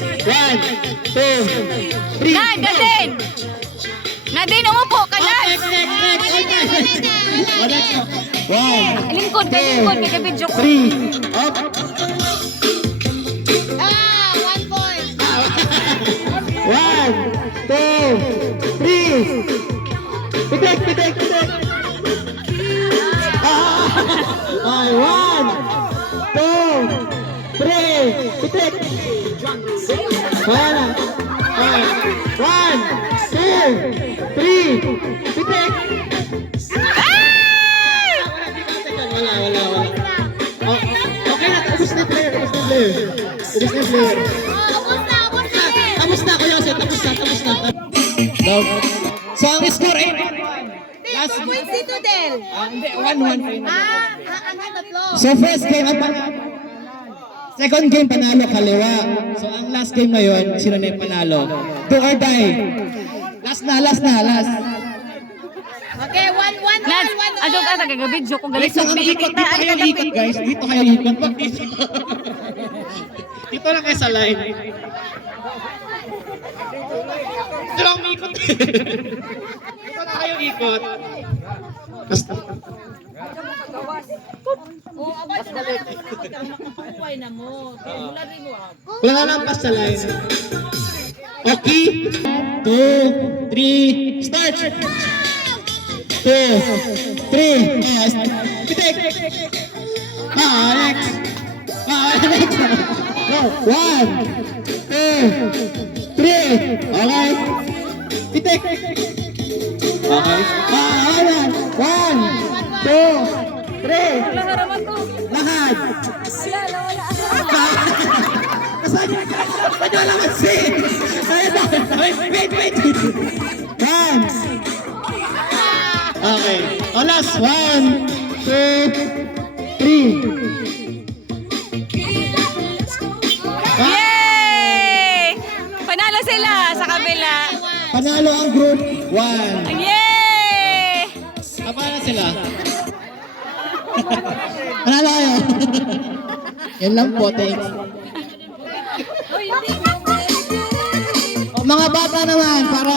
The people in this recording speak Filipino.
One, two, three. Nadine! Nadine, umupo ka na! One, Lingkod ka, lingkod. May kabidyo ko. three, up. 1 point. One, two, three. Pitik, pitik, pitik. Ay, one, two, three. Pitik. Wala. Ay, one, two, three. Pitik. Wala, wala, wala. Oh, okay na, tapos na player, tapos na player. Tapos na player. Tapos na, Kuya Jose, tapos na, tapos na. So, ang score ay... Last... Points dito, Del. Hindi, 1-1. Ang tatlo. So, first game, ang panalo. Second game, panalo, kaliwa. So, ang last game ngayon, sino na yung panalo? Do or die. Last na, last na, last. Okay, 1-1. Lads, adyo ka, nagagabidyo ko. Galit Wait, so, sa ang ikot, dito kayo ikot, guys. Dito kayo ikot. Wag dito. Dito lang kayo sa line. Dito lang ikot. Dito na kayo ikot. Basta. Wala na lang pas sa line. Okay. 2, 3, start! 2, 3, yes. Pitik! Next! Next! Go! 1, 2, 3, okay? Pitik! Okay? 1, 2, 3, lahat! Saan nyo naman si? Wait! One! Okay. O last. 1, 2, 3. Yay! Panalo sila sa kabila. Panalo ang group 1. Yay! Paano sila? Panalo kayo. Yan lang po. Thanks. O, mga bata naman para